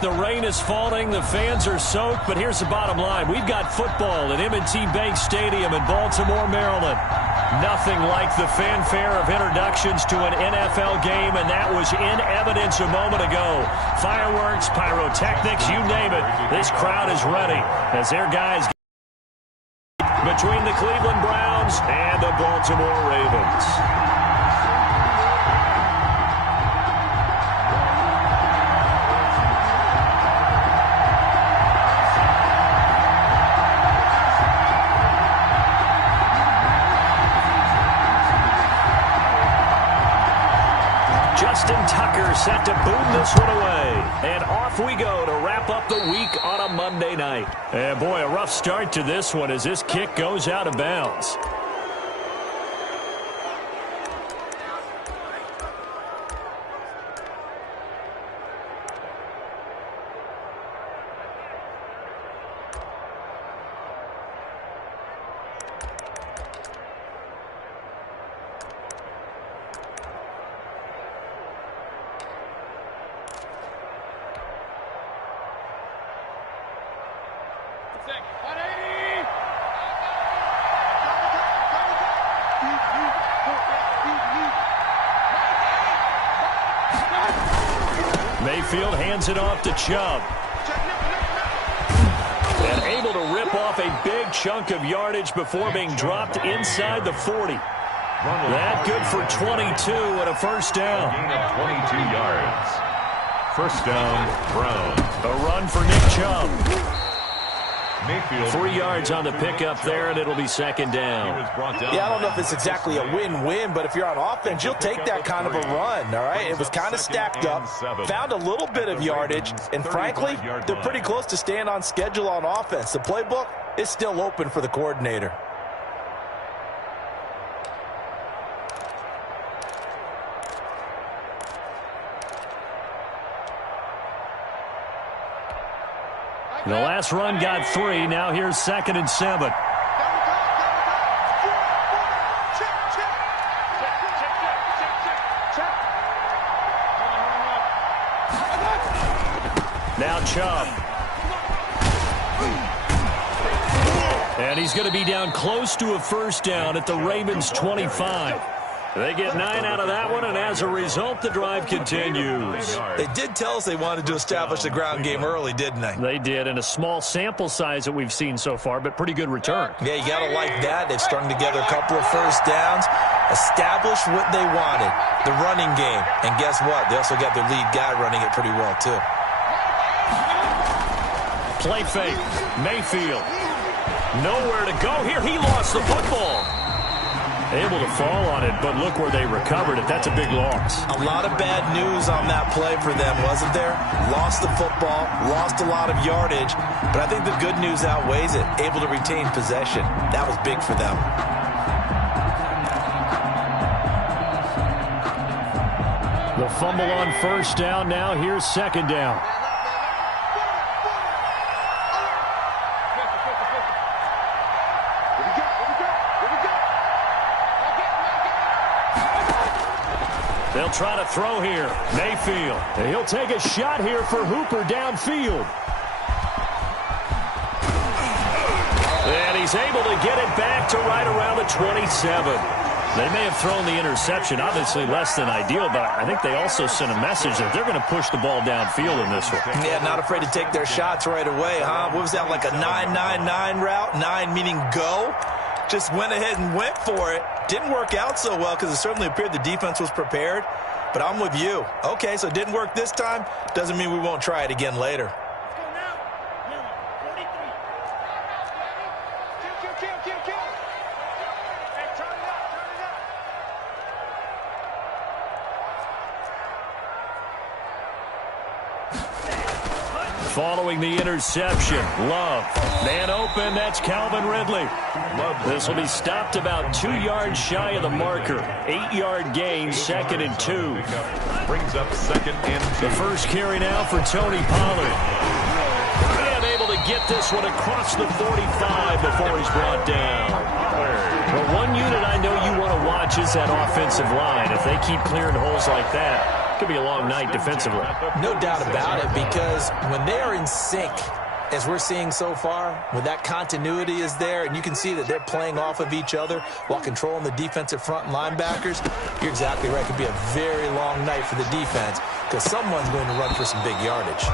the rain is falling, the fans are soaked, but here's the bottom line. We've got football at M&T Bank Stadium in Baltimore, Maryland. Nothing like the fanfare of introductions to an NFL game, and that was in evidence a moment ago. Fireworks, pyrotechnics, you name it. This crowd is ready as their guys between the Cleveland Browns and the Baltimore Ravens. Justin Tucker set to boom this one away. And off we go to wrap up the week on a Monday night. And boy, a rough start to this one as this kick goes out of bounds. Mayfield hands it off to Chubb. And able to rip off a big chunk of yardage before being dropped inside the 40. That good for 22 and a first down. Gain of 22 yards. First down, Browns. A run for Nick Chubb. Mayfield. 3 yards on the pickup there, and it'll be second down. Yeah, I don't know if it's exactly a win-win, but if you're on offense, you'll take that kind of a run, all right? It was kind of stacked up, found a little bit of yardage, and frankly, they're pretty close to staying on schedule on offense. The playbook is still open for the coordinator. The last run got 3. Now here's 2nd and 7. Now Chubb. And he's going to be down close to a first down at the Ravens' 25. They get 9 out of that one, and as a result, the drive continues. They did tell us they wanted to establish the ground game early, didn't they? They did, and a small sample size that we've seen so far, but pretty good return. Yeah, you got to like that. They've strung together a couple of first downs, established what they wanted, the running game. And guess what? They also got their lead guy running it pretty well, too. Play fake. Mayfield. Nowhere to go here. He lost the football. Able to fall on it, but look where they recovered it. That's a big loss. A lot of bad news on that play for them, wasn't there? Lost the football, lost a lot of yardage, but I think the good news outweighs it. Able to retain possession. That was big for them. The fumble on first down. Now here's second down. They'll try to throw here. Mayfield. He'll take a shot here for Hooper downfield. And he's able to get it back to right around the 27. They may have thrown the interception, obviously less than ideal, but I think they also sent a message that they're going to push the ball downfield in this one. Yeah, not afraid to take their shots right away, huh? What was that, like a 9-9-9 route? 9 meaning go? Just went ahead and went for it. Didn't work out so well because it certainly appeared the defense was prepared. But I'm with you. Okay, so it didn't work this time. Doesn't mean we won't try it again later. Following the interception, Love. Man open, that's Calvin Ridley. This will be stopped about 2 yards shy of the marker. 8-yard gain, 2nd and 2. Brings up 2nd and 2. The first carry now for Tony Pollard. And able to get this one across the 45 before he's brought down. But one unit I know you want to watch is that offensive line. If they keep clearing holes like that, Could be a long night defensively. No doubt about it, because when they are in sync, as we're seeing so far, when that continuity is there and you can see that they're playing off of each other while controlling the defensive front and linebackers, you're exactly right. It could be a very long night for the defense because someone's going to run for some big yardage.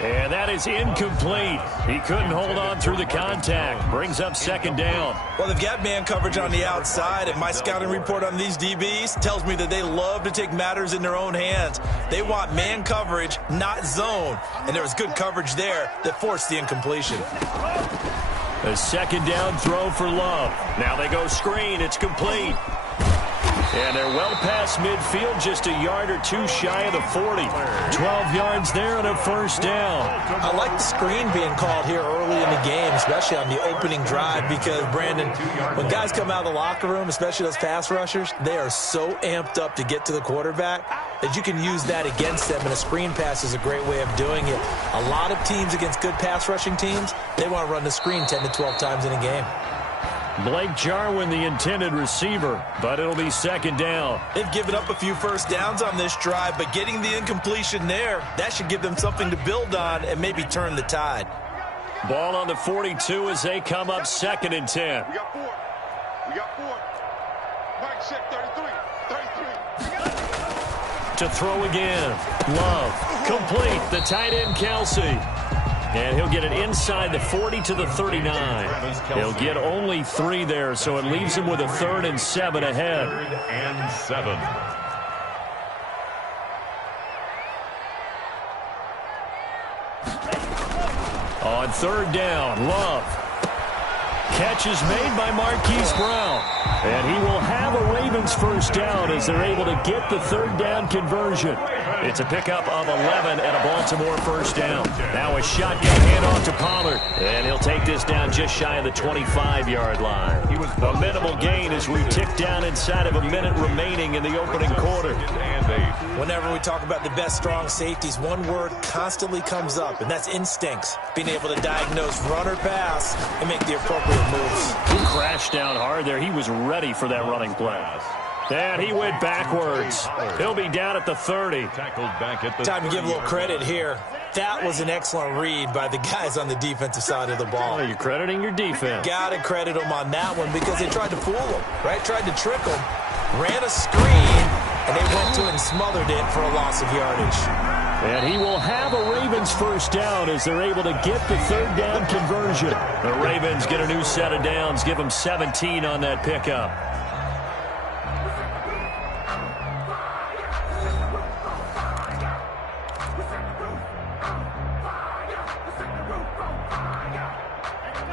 And that is incomplete. He couldn't hold on through the contact. Brings up second down. Well, they've got man coverage on the outside, and my scouting report on these DBs tells me that they love to take matters in their own hands. They want man coverage, not zone. And there was good coverage there that forced the incompletion. A second down throw for Love. Now they go screen. It's complete. And they're well past midfield, just a yard or two shy of the 40. 12 yards there and a first down. I like the screen being called here early in the game, especially on the opening drive, because, Brandon, when guys come out of the locker room, especially those pass rushers, they are so amped up to get to the quarterback that you can use that against them, and a screen pass is a great way of doing it. A lot of teams against good pass rushing teams, they want to run the screen 10 to 12 times in a game. Blake Jarwin, the intended receiver, but it'll be second down. They've given up a few first downs on this drive, but getting the incompletion there, that should give them something to build on and maybe turn the tide. Ball on the 42 as they come up second and 10. We got four. We got four. Mike check 33. 33. To throw again. Love. Complete. The tight end, Kelsey. And he'll get it inside the 40 to the 39. He'll get only 3 there, so it leaves him with a 3rd and 7 ahead. 3rd and 7. On 3rd down, Love. Catch is made by Marquise Brown. And he will have a Ravens first down as they're able to get the 3rd down conversion. It's a pickup of 11 and a Baltimore first down. Now a shotgun handoff to Pollard. And he'll take this down just shy of the 25-yard line. A minimal gain as we tick down inside of a minute remaining in the opening quarter. Whenever we talk about the best strong safeties, one word constantly comes up, and that's instincts. Being able to diagnose run or pass and make the appropriate moves. He crashed down hard there. He was ready for that running play. And he went backwards. He'll be down at the 30. Time to give a little credit here. That was an excellent read by the guys on the defensive side of the ball. Oh, you're crediting your defense. Got to credit them on that one because they tried to fool them, right? Tried to trick them, ran a screen, and they went to it and smothered it for a loss of yardage. And he will have a Ravens first down as they're able to get the 3rd down conversion. The Ravens get a new set of downs, give them 17 on that pickup.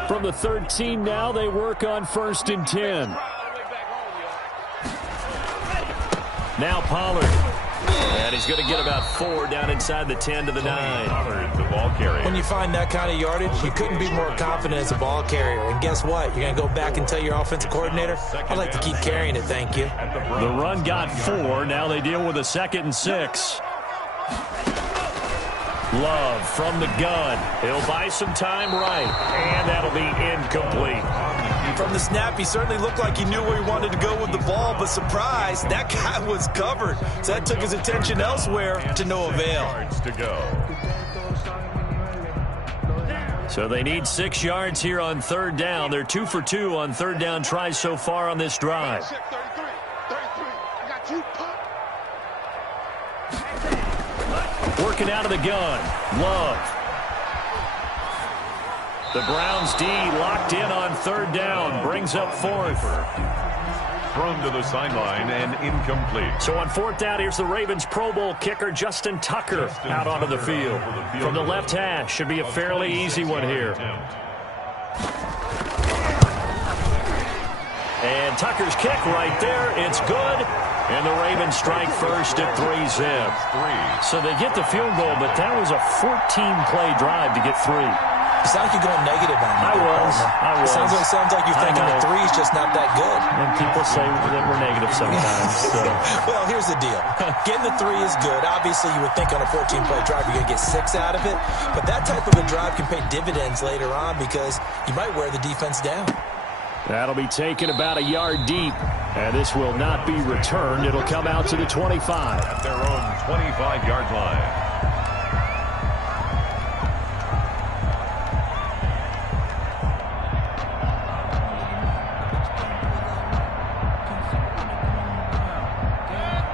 From the 13 now, they work on 1st and 10. Now Pollard. And he's going to get about 4 down inside the 10 to the 9. The ball carrier. When you find that kind of yardage, you couldn't be more confident as a ball carrier. And guess what? You're going to go back and tell your offensive coordinator, I'd like to keep carrying it, thank you. The run got 4. Now they deal with a 2nd and 6. Love from the gun. He'll buy some time right. And that'll be incomplete. From the snap, he certainly looked like he knew where he wanted to go with the ball, but surprise, that guy was covered. So that took his attention elsewhere to no avail. Yards to go. So they need 6 yards here on 3rd down. They're 2 for 2 on 3rd down tries so far on this drive. Check 33. 33. I got 2 pop. Working out of the gun. Love. The Browns D locked in on 3rd down. Brings up 4th. Thrown to the sideline and incomplete. So on 4th down, here's the Ravens Pro Bowl kicker, Justin Tucker, out onto the field. From the left hash, should be a fairly easy one here. And Tucker's kick right there. It's good. And the Ravens strike first at 3-zip. So they get the field goal, but that was a 14-play drive to get 3. You sound like you're going negative on me. I was. Sounds like you're thinking the 3's just not that good. And people say that we're negative sometimes. So. Well, here's the deal. Getting the 3 is good. Obviously, you would think on a 14-play drive you're going to get 6 out of it. But that type of a drive can pay dividends later on because you might wear the defense down. That'll be taken about a yard deep. And this will not be returned. It'll come out to the 25. At their own 25-yard line.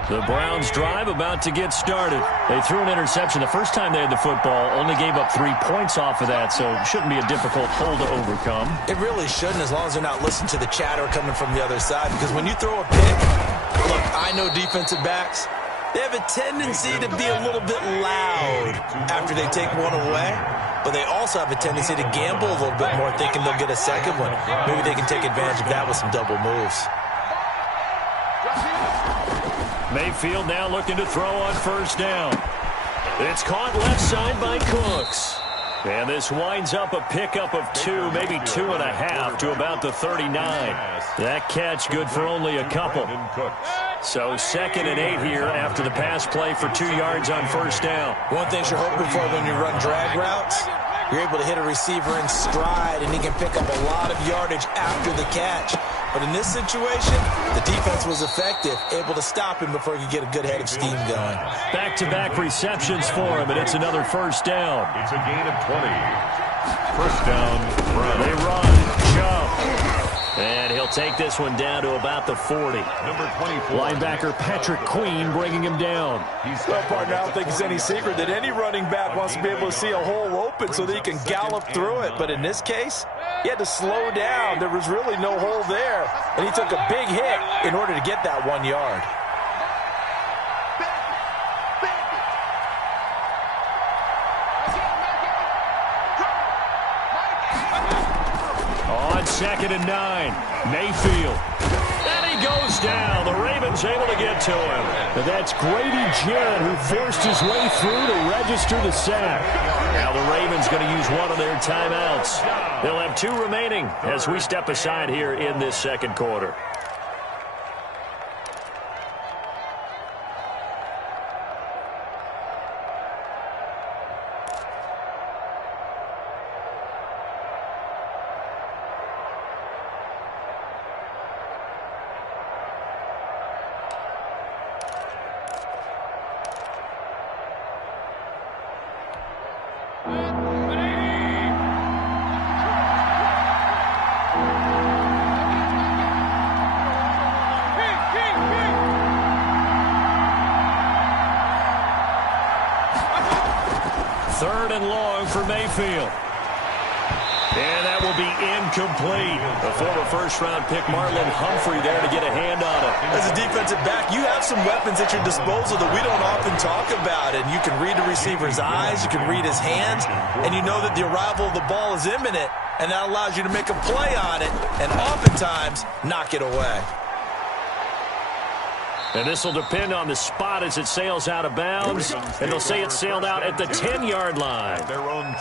The Browns drive about to get started. They threw an interception the first time they had the football, only gave up 3 points off of that, so it shouldn't be a difficult hole to overcome. It really shouldn't, as long as they're not listening to the chatter coming from the other side, because when you throw a pick, look, I know defensive backs, they have a tendency to be a little bit loud after they take one away, but they also have a tendency to gamble a little bit more, thinking they'll get a second one. Maybe they can take advantage of that with some double moves. Mayfield now looking to throw on first down. It's caught left side by Cooks. And this winds up a pickup of 2, maybe 2.5 to about the 39. That catch good for only a couple. So 2nd and 8 here after the pass play for 2 yards on first down. One thing you're hoping for when you run drag routes, you're able to hit a receiver in stride, and he can pick up a lot of yardage after the catch. But in this situation, the defense was effective, able to stop him before he could get a good head of steam going. Back-to-back receptions for him, and it's another first down. It's a gain of 20. First down, Browns. They run, jump, and he'll take this one down to about the 40. Number 24. Linebacker Patrick Queen bringing him down. Well, partner, I don't think it's any secret that any running back wants to be able to see a hole open so that he can gallop through it. But in this case, he had to slow down. There was really no hole there, and he took a big hit in order to get that 1 yard. On 2nd and 9, Mayfield. And he goes down. The Ravens able to get to him. But that's Grady Jarrett who forced his way through to register the sack. Now the Ravens going to use one of their timeouts. They'll have 2 remaining as we step aside here in this second quarter. Third and long for Mayfield. And that will be incomplete. The former first-round pick Marlon Humphrey there to get a hand on it. As a defensive back, you have some weapons at your disposal that we don't often talk about. And you can read the receiver's eyes, you can read his hands, and you know that the arrival of the ball is imminent, and that allows you to make a play on it and oftentimes knock it away. And this will depend on the spot as it sails out of bounds. And they'll say it sailed out at the 10-yard line.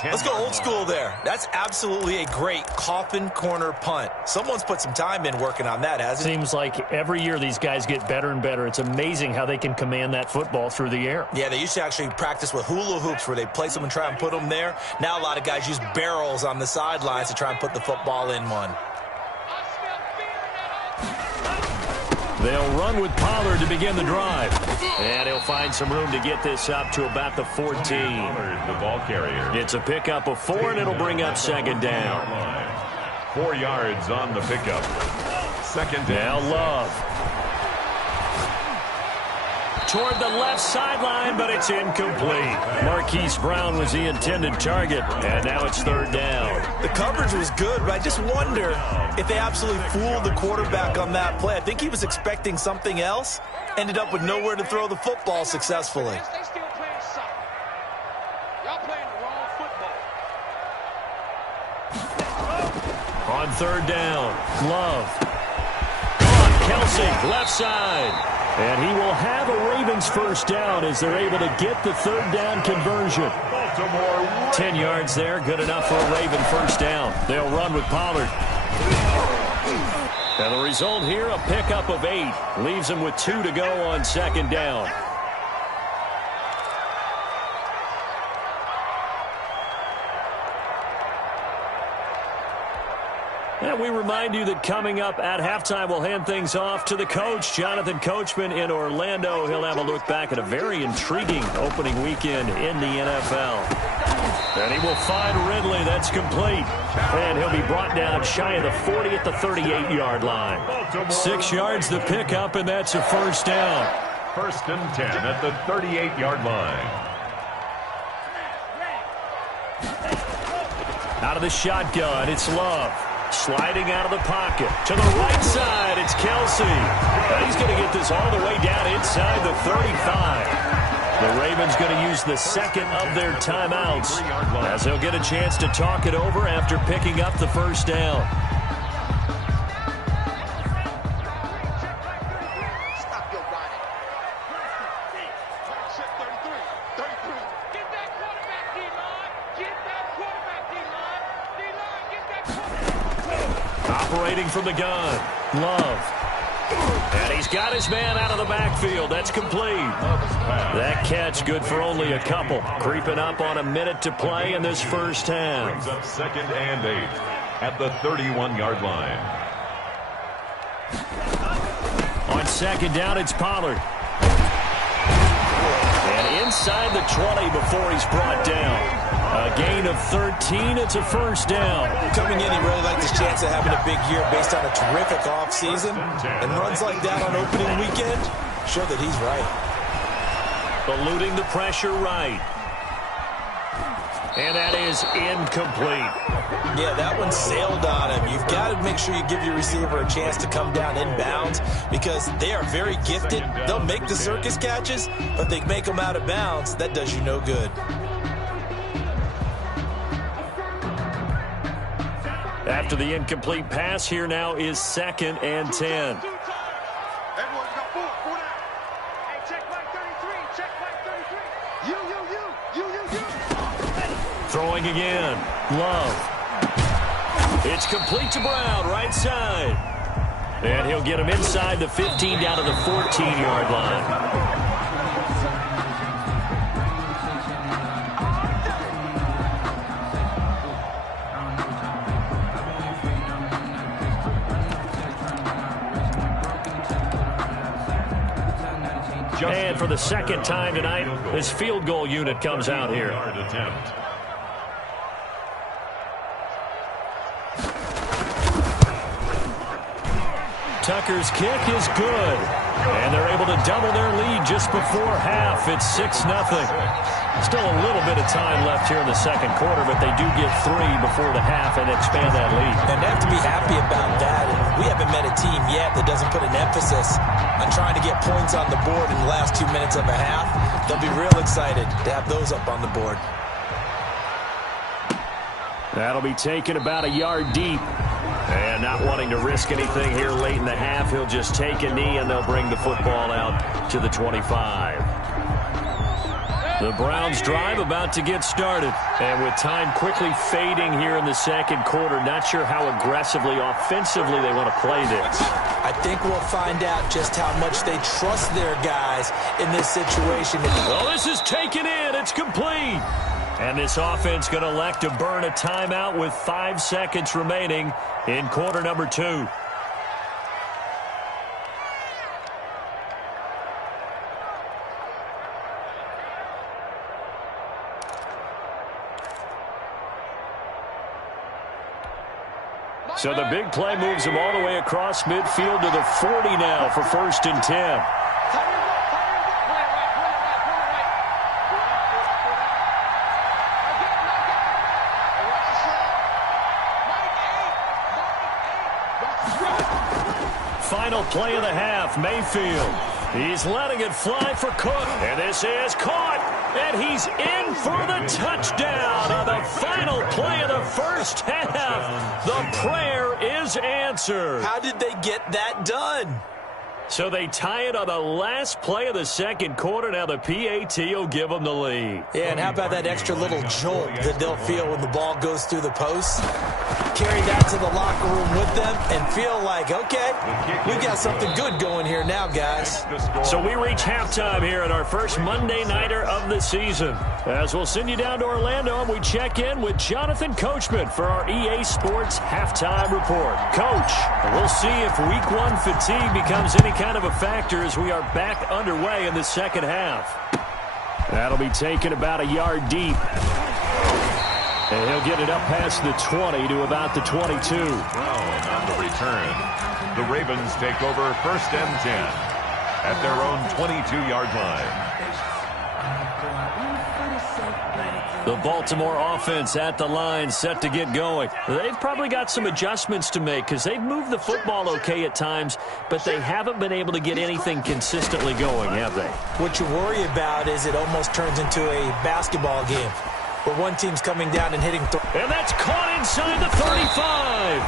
Let's go old school there. That's absolutely a great coffin corner punt. Someone's put some time in working on that, hasn't it? Seems like every year these guys get better and better. It's amazing how they can command that football through the air. Yeah, they used to actually practice with hula hoops where they place them and try and put them there. Now a lot of guys use barrels on the sidelines to try and put the football in one. They'll run with Pollard to begin the drive. And he'll find some room to get this up to about the 14. The ball carrier. It's a pickup of 4, and it'll bring up 2nd down. 4 yards on the pickup. 2nd Now down. Love. Toward the left sideline, but it's incomplete. Marquise Brown was the intended target, and now it's 3rd down. The coverage was good, but I just wonder if they absolutely fooled the quarterback on that play. I think he was expecting something else, ended up with nowhere to throw the football successfully. They still playing soccer. Y'all playing the wrong football. On 3rd down, Love. Caught Kelsey, left side. And he will have a Ravens first down as they're able to get the 3rd down conversion. 10 yards there, good enough for a Raven first down. They'll run with Pollard. And the result here, a pickup of 8. Leaves them with 2 to go on 2nd down. And we remind you that coming up at halftime, we'll hand things off to the coach, Jonathan Coachman in Orlando. He'll have a look back at a very intriguing opening weekend in the NFL. And he will find Ridley. That's complete. And he'll be brought down shy of the 40 at the 38-yard line. 6 yards the pickup, and that's a first down. 1st and 10 at the 38-yard line. Out of the shotgun, it's Love. Sliding out of the pocket. To the right side, it's Kelsey. And he's going to get this all the way down inside the 35. The Ravens going to use the second of their timeouts as they'll get a chance to talk it over after picking up the first down. Stop your riding. Mike set 33. 33. Get that quarterback, D-line. Get that quarterback, D-line. D-line, get that quarterback. Operating from the gun. Love. And he's got his man out of the backfield. That's complete. That catch good for only a couple. Creeping up on a minute to play in this first half. Brings up 2nd and 8 at the 31-yard line. On 2nd down, it's Pollard. And inside the 20 before he's brought down. A gain of 13. It's a first down. Coming in, he really liked his chance of having a big year based on a terrific offseason. And runs like that on opening weekend show that he's right. Eluding the pressure right. And that is incomplete. Yeah, that one sailed on him. You've got to make sure you give your receiver a chance to come down inbounds because they are very gifted. They'll make the circus catches, but they make them out of bounds. That does you no good. After the incomplete pass, here now is 2nd and 10. Everyone's got 4. 4 down. Hey, check Mike 33. Check Mike 33. You. Throwing again. Love. It's complete to Brown, right side. And he'll get him inside the 15 down to the 14-yard line. And for the second time tonight, this field goal unit comes out here. Tucker's kick is good. And they're able to double their lead just before half. It's 6-0. Still a little bit of time left here in the second quarter, but they do get 3 before the half and expand that lead. And they have to be happy about that. And we haven't met a team yet that doesn't put an emphasis on trying to get points on the board in the last 2 minutes of a half. They'll be real excited to have those up on the board. That'll be taken about a yard deep. And not wanting to risk anything here late in the half, he'll just take a knee and they'll bring the football out to the 25. The Browns drive about to get started. And with time quickly fading here in the second quarter, not sure how aggressively, offensively they want to play this. I think we'll find out just how much they trust their guys in this situation. Well, this is taken in. It's complete. And this offense going to elect to burn a timeout with 5 seconds remaining in quarter number 2. So the big play moves him all the way across midfield to the 40 now for 1st and 10. Final play of the half, Mayfield. He's letting it fly for Cook. And this is caught. And he's in for the touchdown on the final play of the first half. The prayer is answered. How did they get that done? So they tie it on the last play of the second quarter. Now the PAT will give them the lead. Yeah, and how about that extra little jolt that they'll feel when the ball goes through the post? Carry that to the locker room with them and feel like, okay, we've got something good going here now, guys. So we reach halftime here at our first Monday Nighter of the season. As we'll send you down to Orlando and we check in with Jonathan Coachman for our EA Sports Halftime Report. Coach, we'll see if Week 1 fatigue becomes any kind of a factor as we are back underway in the second half. That'll be taken about a yard deep. And he'll get it up past the 20 to about the 22. Well, on the return, the Ravens take over 1st and 10 at their own 22-yard line. The Baltimore offense at the line, set to get going. They've probably got some adjustments to make because they've moved the football okay at times, but they haven't been able to get anything consistently going, have they? What you worry about is it almost turns into a basketball game where one team's coming down and hitting. And that's caught inside the 35.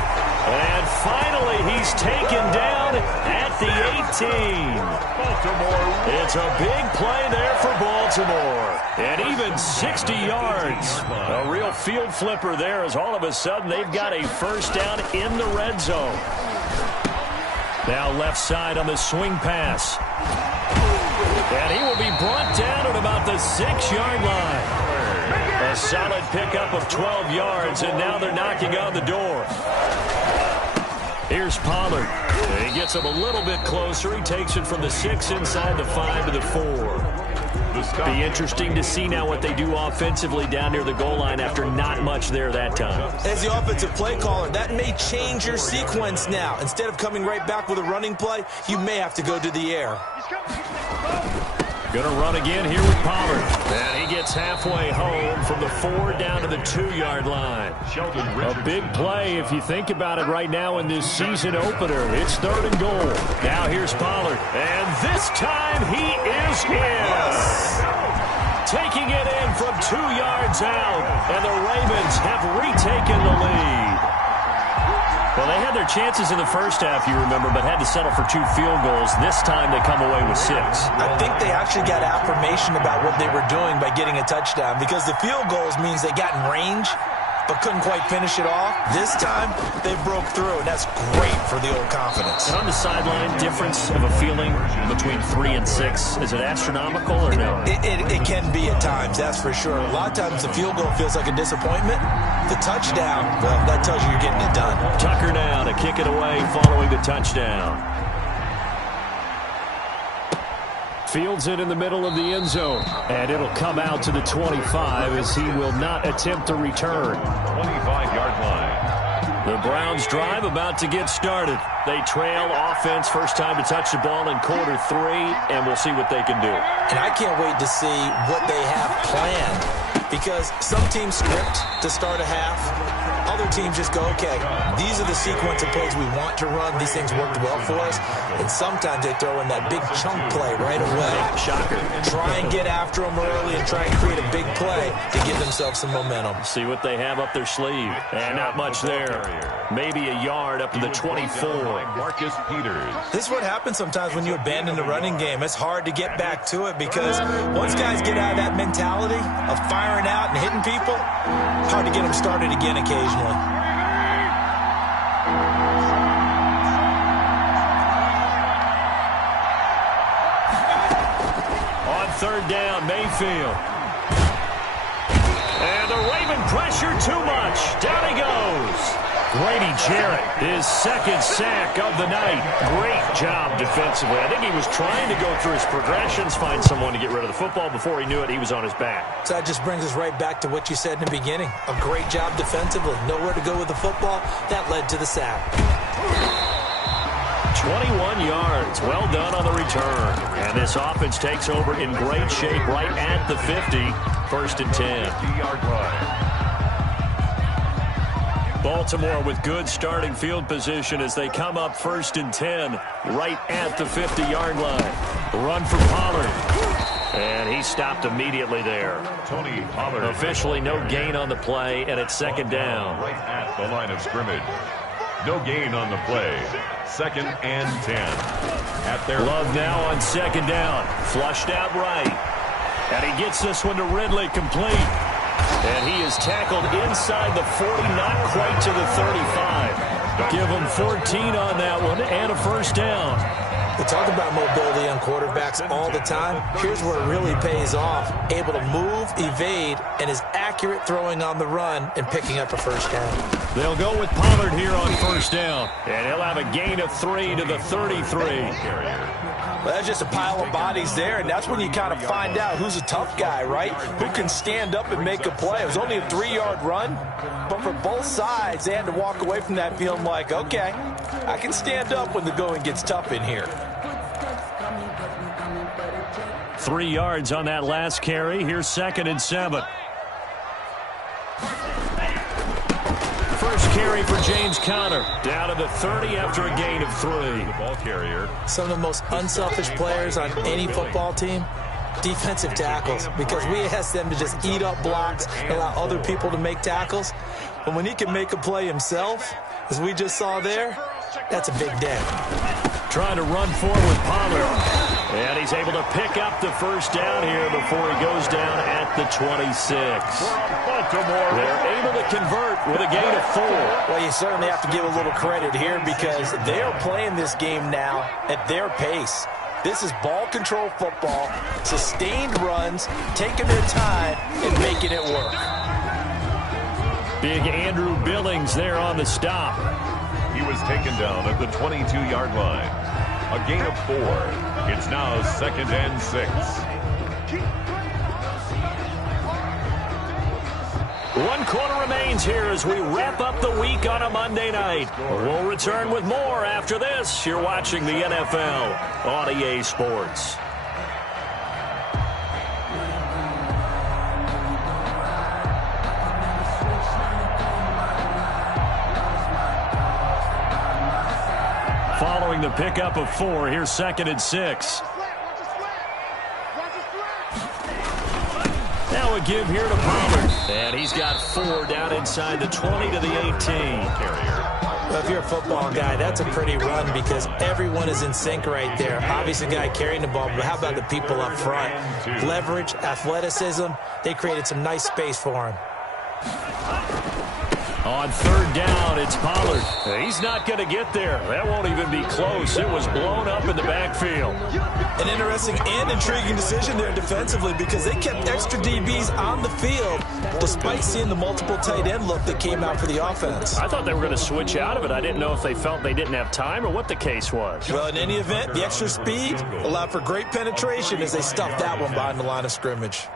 And finally, he's taken down at the 18. Baltimore. It's a big play there for Baltimore. And even 60 yards. A real field flipper there as all of a sudden they've got a first down in the red zone. Now left side on the swing pass. And he will be brought down at about the 6-yard line. A solid pickup of 12 yards, and now they're knocking on the door. Here's Pollard. He gets him a little bit closer. He takes it from the 6 inside the 5 to the 4. Be interesting to see now what they do offensively down near the goal line after not much there that time. As the offensive play caller, that may change your sequence now. Instead of coming right back with a running play, you may have to go to the air. Going to run again here with Pollard. And he gets halfway home from the 4 down to the 2-yard line. A big play if you think about it right now in this season opener. It's 3rd and goal. Now here's Pollard. And this time he is in. Taking it in from 2 yards out. And the Ravens have retaken the lead. Well, they had their chances in the first half, you remember, but had to settle for 2 field goals. This time they come away with 6. I think they actually got affirmation about what they were doing by getting a touchdown because the field goals means they got in range but couldn't quite finish it off. This time, they broke through, and that's great for the old confidence. And on the sideline, difference of a feeling between 3 and 6, is it astronomical or no? It can be at times, that's for sure. A lot of times the field goal feels like a disappointment. The touchdown, well, that tells you you're getting it done. Tucker now to kick it away following the touchdown. Fields it in the middle of the end zone, and it'll come out to the 25 as he will not attempt to return. 25-yard line. The Browns drive about to get started. They trail offense first time to touch the ball in quarter 3, and we'll see what they can do. And I can't wait to see what they have planned because some teams script to start a half. Other teams just go, okay, these are the sequence of plays we want to run. These things worked well for us. And sometimes they throw in that big chunk play right away. Shocker. Try and get after them early and try and create a big play to give themselves some momentum. See what they have up their sleeve. And not much there. Maybe a yard up to the 24. Marcus Peters. This is what happens sometimes when you abandon the running game. It's hard to get back to it because once guys get out of that mentality of firing out and hitting people, it's hard to get them started again occasionally. On 3rd down, Mayfield. And the Raven pressure too much. Down he goes. Grady Jarrett, his 2nd sack of the night. Great job defensively. I think he was trying to go through his progressions, find someone to get rid of the football. Before he knew it, he was on his back. So that just brings us right back to what you said in the beginning. A great job defensively. Nowhere to go with the football. That led to the sack. 21 yards. Well done on the return. And this offense takes over in great shape right at the 50. 1st and 10. 50-yard line. Baltimore with good starting field position as they come up 1st and 10 right at the 50-yard line. Run for Pollard. And he stopped immediately there. Tony Pollard. Officially no gain on the play, and it's 2nd down. Right at the line of scrimmage. No gain on the play. 2nd and 10. at their... Love now on second down. Flushed out right. And he gets this one to Ridley complete. And he is tackled inside the 40, not quite to the 35. Give him 14 on that one and a first down. We talk about mobility on quarterbacks all the time. Here's where it really pays off. Able to move, evade, and is accurate throwing on the run and picking up a first down. They'll go with Pollard here on first down. And he'll have a gain of 3 to the 33. Well, that's just a pile of bodies there, and that's when you kind of find out who's a tough guy, right? Who can stand up and make a play. It was only a 3-yard run, but for both sides, they had to walk away from that feeling like, okay, I can stand up when the going gets tough in here. 3 yards on that last carry. Here's 2nd and 7. First carry for James Conner. Down to the 30 after a gain of 3. The ball carrier. Some of the most unselfish players on any football team, defensive tackles, because we ask them to just eat up blocks and allow other people to make tackles. But when he can make a play himself, as we just saw there, that's a big day. Trying to run forward, Pollard. And he's able to pick up the first down here before he goes down at the 26. They're able to convert with a gain of 4. Well, you certainly have to give a little credit here because they are playing this game now at their pace. This is ball control football, sustained runs, taking their time and making it work. Big Andrew Billings there on the stop. He was taken down at the 22-yard line. A gain of 4. It's now 2nd and 6. 1 quarter remains here as we wrap up the week on a Monday night. We'll return with more after this. You're watching the NFL on EA Sports. Following the pickup of 4, here's 2nd and 6. Now a give here to Pollard. And he's got 4 down inside the 20 to the 18. Well, if you're a football guy, that's a pretty run because everyone is in sync right there. Obviously, the guy carrying the ball, but how about the people up front? Leverage, athleticism, they created some nice space for him. On 3rd down, it's Pollard. He's not going to get there. That won't even be close. It was blown up in the backfield. An interesting and intriguing decision there defensively because they kept extra DBs on the field despite seeing the multiple tight end look that came out for the offense. I thought they were going to switch out of it. I didn't know if they felt they didn't have time or what the case was. Well, in any event, the extra speed allowed for great penetration as they stuffed that one behind the line of scrimmage.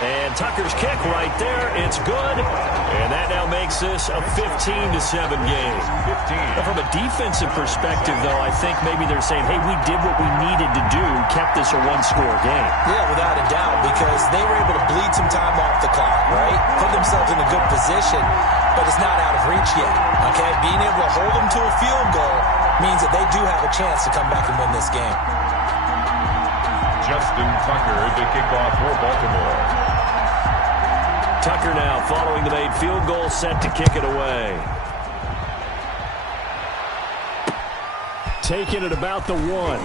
And Tucker's kick right there. It's good. And that now makes this a 15-7 game. 15. Now, from a defensive perspective, though, I think maybe they're saying, hey, we did what we needed to do, kept this a 1-score game. Yeah, without a doubt, because they were able to bleed some time off the clock, right? Put themselves in a good position, but it's not out of reach yet, okay? Being able to hold them to a field goal means that they do have a chance to come back and win this game. Justin Tucker to kick off for Baltimore. Tucker now following the made field goal, set to kick it away. Taking it about the 1.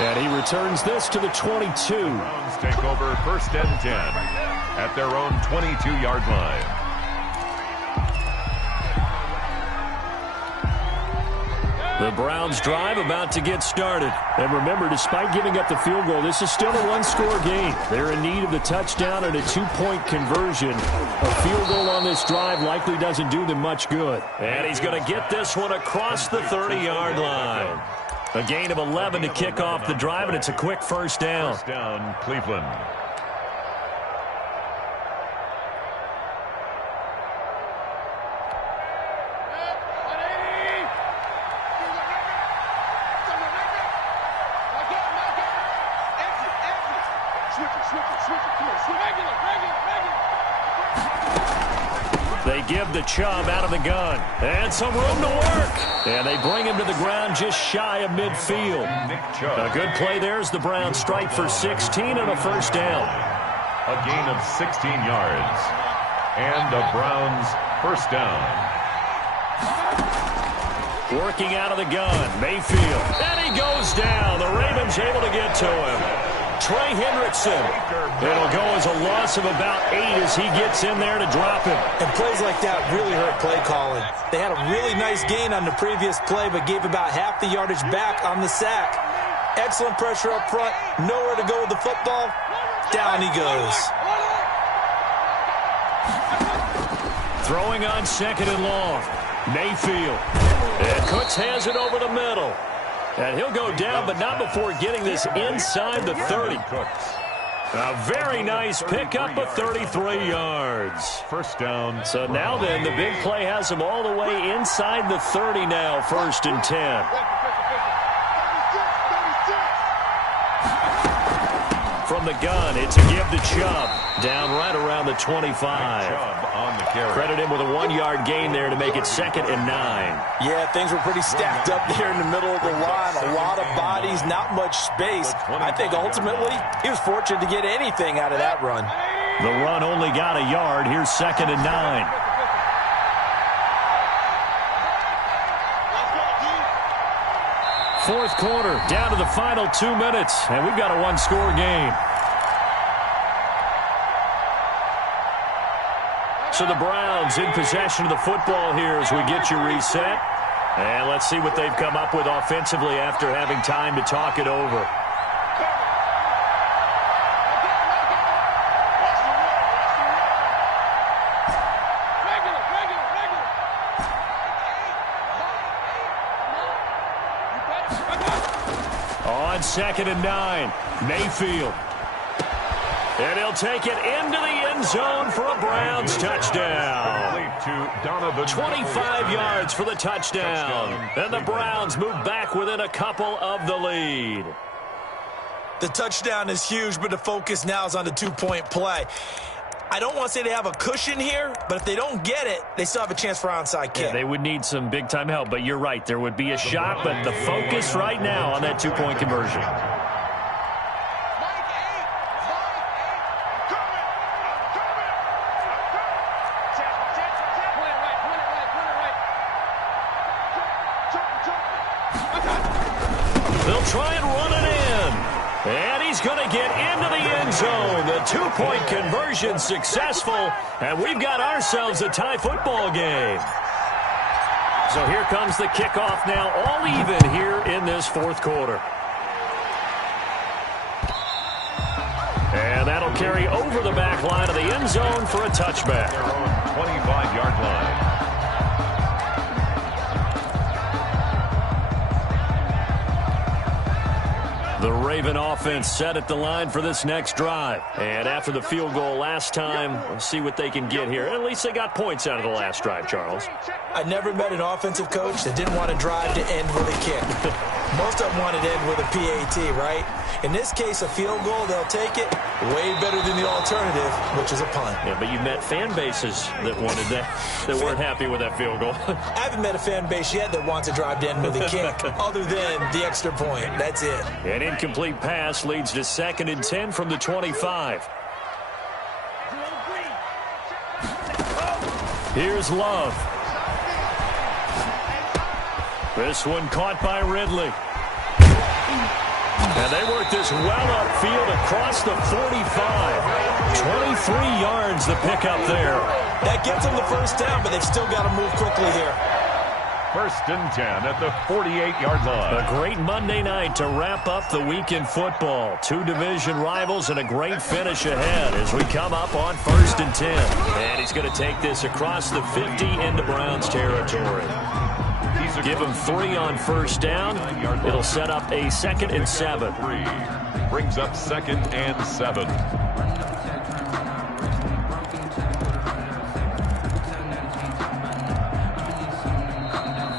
And he returns this to the 22. Browns take over 1st and 10 at their own 22-yard line. The Browns drive about to get started. And remember, despite giving up the field goal, this is still a 1-score game. They're in need of the touchdown and a 2-point conversion. A field goal on this drive likely doesn't do them much good. And he's going to get this one across the 30-yard line. A gain of 11 to kick off the drive, and it's a quick first down. First down, Cleveland. They give the Chubb out of the gun. And some room to work. And they bring him to the ground just shy of midfield. A good play there as the Browns strike for 16 and a first down. A gain of 16 yards. And the Browns first down. Working out of the gun, Mayfield. And he goes down. The Ravens able to get to him. Trey Hendrickson. It'll go as a loss of about 8 as he gets in there to drop him. And plays like that really hurt play calling. They had a really nice gain on the previous play, but gave about half the yardage back on the sack. Excellent pressure up front. Nowhere to go with the football. Down he goes. Throwing on 2nd and long. Mayfield. And Cooks has it over the middle. And he'll go down, but not before getting this inside the 30. A very nice pickup of 33 yards. First down. So now then, the big play has him all the way inside the 30 now, 1st and 10. From the gun, it's a give to Chubb. Down right around the 25. Chubb on the carry. Credit him with a 1-yard gain there to make it 2nd and 9. Yeah, things were pretty stacked up there in the middle of the line. A lot of bodies, not much space. I think ultimately he was fortunate to get anything out of that run. The run only got a yard. Here's 2nd and 9. Fourth quarter, down to the final 2 minutes, and we've got a 1-score game. So the Browns in possession of the football here as we get you reset. And let's see what they've come up with offensively after having time to talk it over. On 2nd and 9, Mayfield. And he'll take it into the end zone for a Browns touchdown. 25 yards for the touchdown. And the Browns move back within a couple of the lead. The touchdown is huge, but the focus now is on the 2-point play. I don't want to say they have a cushion here, but if they don't get it, they still have a chance for onside kick. Yeah, they would need some big-time help, but you're right. There would be a shot, but the focus right now on that 2-point conversion. They'll try and run it in. And he's going to get into the end zone. The 2-point conversion successful. And we've got ourselves a tie football game. So here comes the kickoff now, all even here in this fourth quarter. And that'll carry over the back line of the end zone for a touchback. Their own 25-yard line. The Raven offense set at the line for this next drive. And after the field goal last time, we'll see what they can get here. At least they got points out of the last drive, Charles. I never met an offensive coach that didn't want to drive to end with a kick. Most of them wanted to end with a PAT, right? In this case, a field goal, they'll take it. Way better than the alternative, which is a punt. Yeah, but you met fan bases that wanted that, that weren't happy with that field goal. I haven't met a fan base yet that wants to drive to end with a kick, other than the extra point. That's it. An incomplete pass leads to 2nd and 10 from the 25. Here's Love. This one caught by Ridley. And they work this well upfield across the 45. 23 yards the pickup there. That gives them the first down, but they've still got to move quickly here. 1st and 10 at the 48-yard line. A great Monday night to wrap up the week in football. 2 division rivals and a great finish ahead as we come up on 1st and 10. And he's going to take this across the 50 into Browns territory. Give him 3 on first down. It'll set up a 2nd and 7. Brings up 2nd and 7.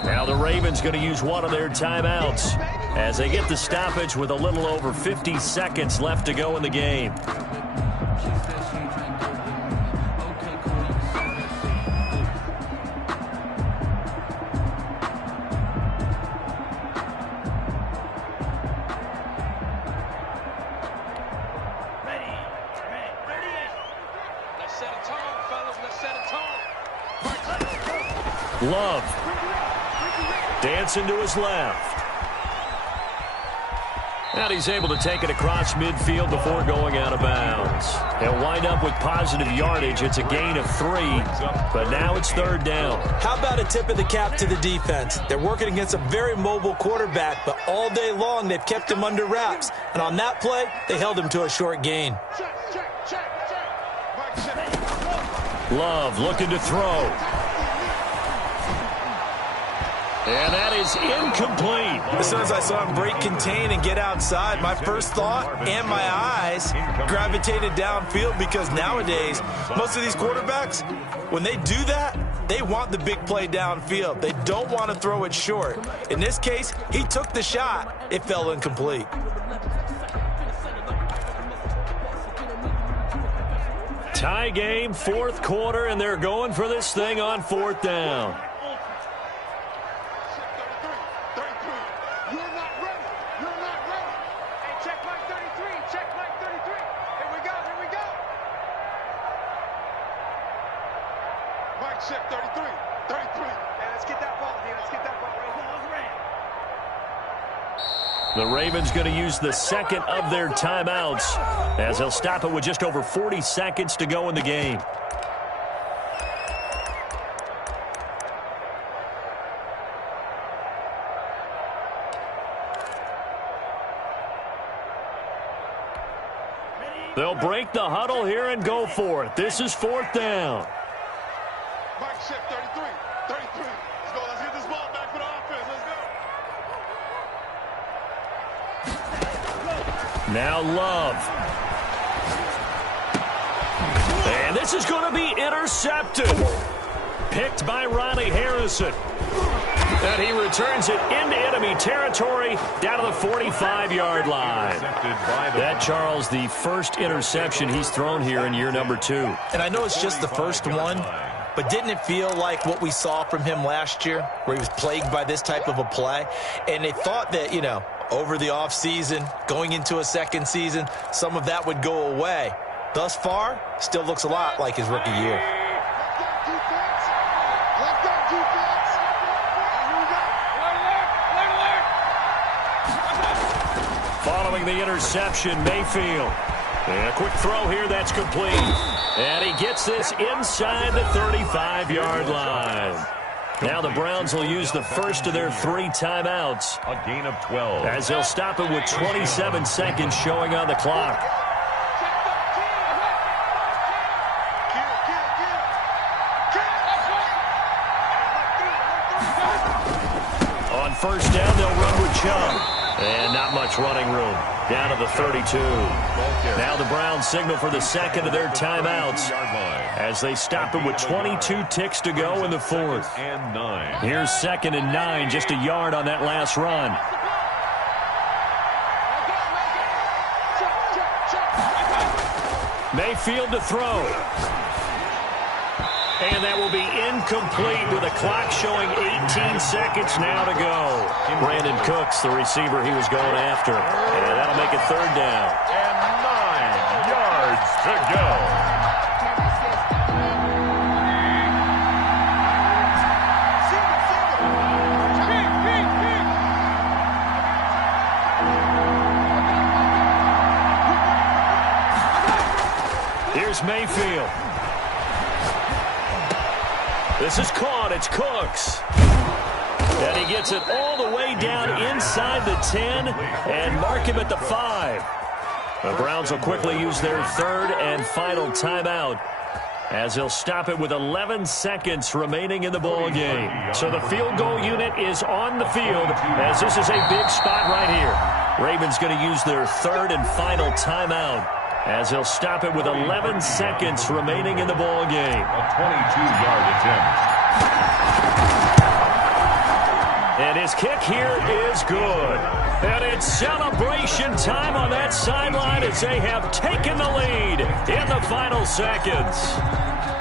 Now the Ravens going to use one of their timeouts as they get the stoppage with a little over 50 seconds left to go in the game. Love Dancing to his left. And he's able to take it across midfield before going out of bounds. He'll wind up with positive yardage. It's a gain of 3, but now it's 3rd down. How about a tip of the cap to the defense? They're working against a very mobile quarterback, but all day long they've kept him under wraps. And on that play, they held him to a short gain. Love looking to throw. And that is incomplete. As soon as I saw him break contain and get outside, my first thought and my eyes gravitated downfield, because nowadays, most of these quarterbacks, when they do that, they want the big play downfield. They don't want to throw it short. In this case, he took the shot. It fell incomplete. Tie game, 4th quarter, and they're going for this thing on 4th down. The Ravens going to use the second of their timeouts as they'll stop it with just over 40 seconds to go in the game. They'll break the huddle here and go for it. This is 4th down. Mike check 33. Let's go. Let's get this ball back for the offense. Let's go. Now Love. And this is going to be intercepted. Picked by Ronnie Harrison. And he returns it into enemy territory down to the 45-yard line. That, Charles, the first interception he's thrown here in year number 2. And I know it's just the first one, but didn't it feel like what we saw from him last year, where he was plagued by this type of a play? And they thought that, you know, over the offseason, going into a second season, some of that would go away. Thus far, still looks a lot like his rookie year. Following the interception, Mayfield. And a quick throw here, that's complete. And he gets this inside the 35-yard line. Now the Browns will use the first of their 3 timeouts. A gain of 12. As they'll stop it with 27 seconds showing on the clock. On first down, they'll run with Chubb. And not much running room. Down to the 32. Now the Browns signal for the second of their timeouts as they stop it with 22 ticks to go in the 4th. Here's 2nd and 9, just a yard on that last run. Mayfield to throw. And that will be incomplete with a clock showing 18 seconds now to go. Brandon Cooks, the receiver he was going after. And that'll make it 3rd down. And 9 yards to go. Here's Mayfield. This is caught. It's Cooks. And he gets it all the way down inside the 10 and mark him at the 5. The Browns will quickly use their 3rd and final timeout as they'll stop it with 11 seconds remaining in the ball game. So the field goal unit is on the field as this is a big spot right here. Ravens going to use their 3rd and final timeout as they'll stop it with 11 seconds remaining in the ball game. A 22-yard attempt. And his kick here is good. And it's celebration time on that sideline as they have taken the lead in the final seconds.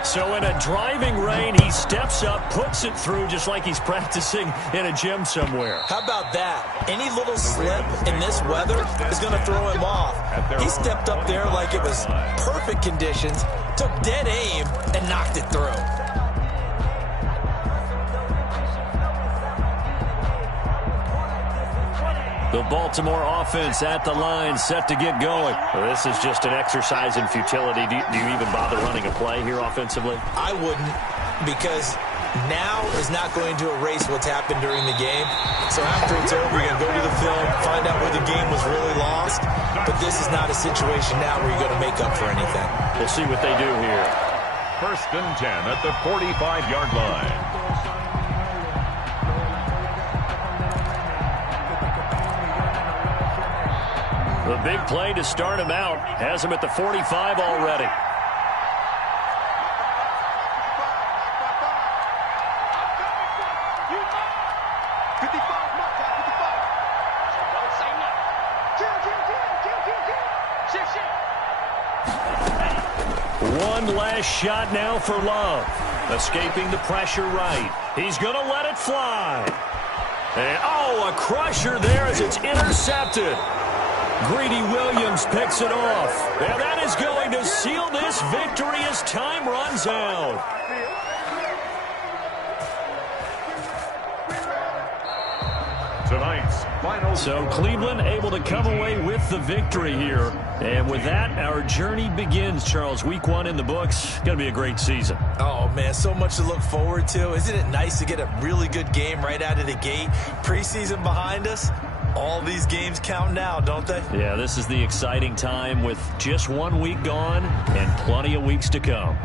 So in a driving rain, he steps up, puts it through just like he's practicing in a gym somewhere. How about that? Any little slip in this weather is going to throw him off. He stepped up there like it was perfect conditions, took dead aim, and knocked it through. The Baltimore offense at the line, set to get going. Well, this is just an exercise in futility. Do you even bother running a play here offensively? I wouldn't, because now is not going to erase what's happened during the game. So after it's over, you're going to go to the film, find out where the game was really lost. But this is not a situation now where you're going to make up for anything. We'll see what they do here. 1st and 10 at the 45-yard line. The big play to start him out has him at the 45 already. One last shot now for Love. Escaping the pressure right. He's going to let it fly. And, oh, a crusher there as it's intercepted. Greedy Williams picks it off. And that is going to seal this victory as time runs out. Tonight's final. So Cleveland able to come away with the victory here. And with that, our journey begins, Charles. Week 1 in the books. Going to be a great season. Oh, man, so much to look forward to. Isn't it nice to get a really good game right out of the gate? Preseason behind us. All these games count now, don't they? Yeah, this is the exciting time with just 1 week gone and plenty of weeks to come.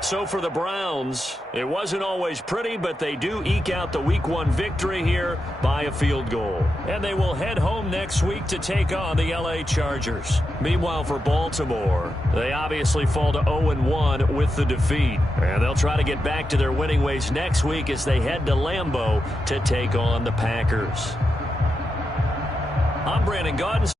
So for the Browns, it wasn't always pretty, but they do eke out the Week 1 victory here by a field goal. And they will head home next week to take on the LA Chargers. Meanwhile, for Baltimore, they obviously fall to 0-1 with the defeat. And they'll try to get back to their winning ways next week as they head to Lambeau to take on the Packers. I'm Brandon Gaudens.